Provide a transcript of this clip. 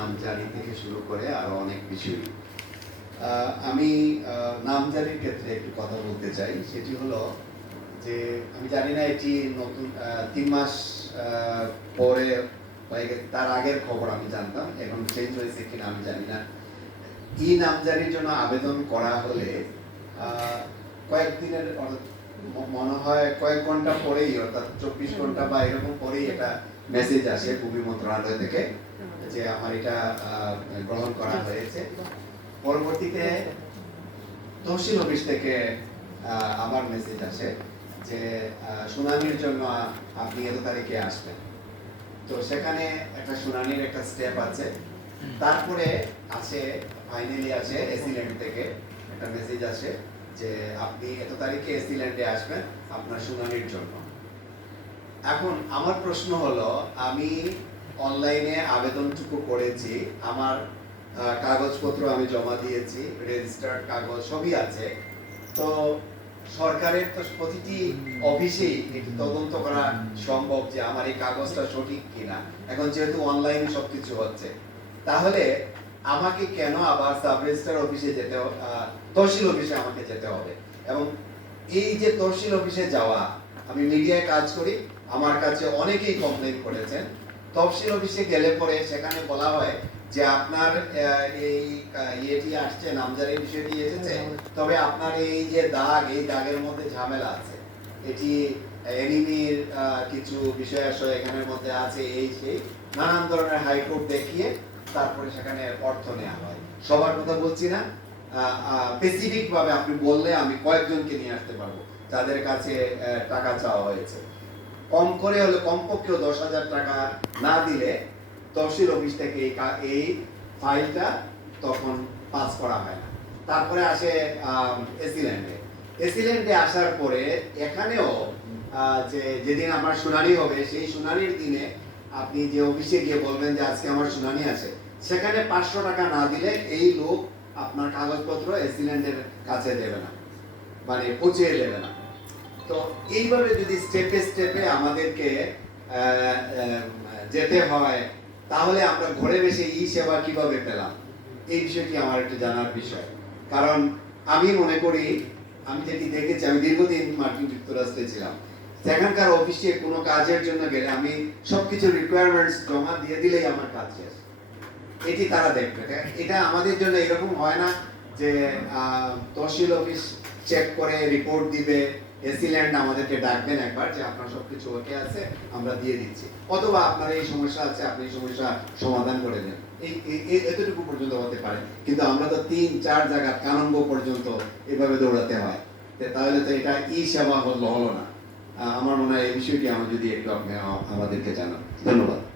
নামজারি থেকে শুরু করে আরও অনেক কিছুই আমি নামজারির ক্ষেত্রে একটু কথা বলতে চাই। সেটি হলো যে, আমি জানি না এটি নতুন তিন মাস পরে তার আগের খবর আমি জানতাম, এখন চেঞ্জ হয়েছে কিনা আমি জানি না। ই নামজারির জন্য আবেদন করা হলে কয়েকদিনের মনে হয় কয়েক ঘণ্টা পরেই, অর্থাৎ চব্বিশ ঘণ্টা বা এরকম পরেই একটা মেসেজ আসে ভূমি মন্ত্রণালয় থেকে যে আমার এটা গ্রহণ করা হয়েছে। পরবর্তীতে তহসিল অফিস থেকে আমার মেসেজ আসে যে শুনানির জন্য আপনি এত তারিখে আসবেন। তো সেখানে একটা শুনানির একটা স্টেপ আছে। তারপরে আছে ফাইনালি আছে এসিল্যান্ড থেকে একটা মেসেজ আসে। যে আপনি এত তারিখে এসিল্যান্ডে আসবেন আপনার শুনানির জন্য। এখন আমার প্রশ্ন হলো, আমি অনলাইনে আবেদনটুকু করেছি, আমার কাগজপত্র আমি জমা দিয়েছি রেজিস্টার্ড কাগজ সবই আছে। তো সরকারের তো প্রতিটি অফিসেই তদন্ত করা সম্ভব যে আমার এই কাগজটা সঠিক কিনা। এখন যেহেতু অনলাইনে সবকিছু হচ্ছে, তাহলে আমাকে কেন আবার সাব রেজিস্ট্রার অফিসে যেতে তহসিল অফিসে আমাকে যেতে হবে? এবং এই যে তহসিল অফিসে যাওয়া, আমি মিডিয়ায় কাজ করি, আমার কাছে অনেকেই কমপ্লেন করেছেন। তহসিল অফিসে গেলে পরে সেখানে বলা হয় যে আপনার এই ইয়েটি আসছে নামজারির বিষয়টি এসেছে। তবে আপনার এই যে দাগ, এই দাগের মধ্যে ঝামেলা আছে। এটি এনিমির কিছু বিষয় আসলে এখানের মধ্যে আছে, এই, সেই। নানান ধরনের হাইকোর্ট দেখিয়ে তারপরে সেখানে অর্থ নেওয়া হয়। সবার কথা বলছি না। স্পেসিফিক ভাবে আপনি বললে আমি কয়েকজনকে নিয়ে আসতে পারব। যাদের কাছে টাকা চাওয়া হয়েছে। কম করে হলে কমপক্ষেও দশ হাজার টাকা না দিলে তহসিল অফিস থেকে এই এই ফাইলটা তখন পাস করা হয় না। তারপরে আসে এসিল্যান্ডে এসিল্যান্ডে আসার পরে এখানেও যে, যেদিন আমার শুনানি হবে, সেই শুনানির দিনে আপনি যে অফিসে গিয়ে বলবেন যে আজকে আমার শুনানি আছে, সেখানে পাঁচশো টাকা না দিলে এই লোক আপনার কাগজপত্র এসিল্যান্ডের কাছে দেবে না মানে পৌঁছে দেবে না। তো এইভাবে যদি স্টেপে স্টেপে আমাদেরকে যেতে হয়, তাহলে আমরা ঘরে বসে ই সেবা কীভাবে পেলাম? এই বিষয়টি আমার একটু জানার বিষয়। কারণ আমি মনে করি, আমি যেটি দেখেছি, আমি দীর্ঘদিন মার্কিন যুক্তরাষ্ট্রে ছিলাম। সেখানকার অফিসে কোনো কাজের জন্য গেলে আমি সবকিছু রিকোয়ারমেন্টস জমা দিয়ে দিলেই আমার কাজ শেষ। এটি তারা দেখবে। এটা আমাদের জন্য এরকম হয় না যে তহসিল অফিস চেক করে রিপোর্ট দিবে এসিল্যান্ড আমাদেরকে ডাকবেন একবার যে আপনার সবকিছু ওকে আছে, আমরা দিয়ে দিচ্ছি। অথবা আপনার এই সমস্যা আছে, আপনি এই সমস্যা সমাধান করে দেন এই এতটুকু পর্যন্ত হতে পারে। কিন্তু আমরা তো তিন, চার জায়গা কানম্ব পর্যন্ত এভাবে দৌড়াতে হয়। তাহলে তো এটা ই সেবা হলো হলো না। আমার মনে হয় এই বিষয়টি আমার যদি একটু আপনি আমাদেরকে জানান। ধন্যবাদ।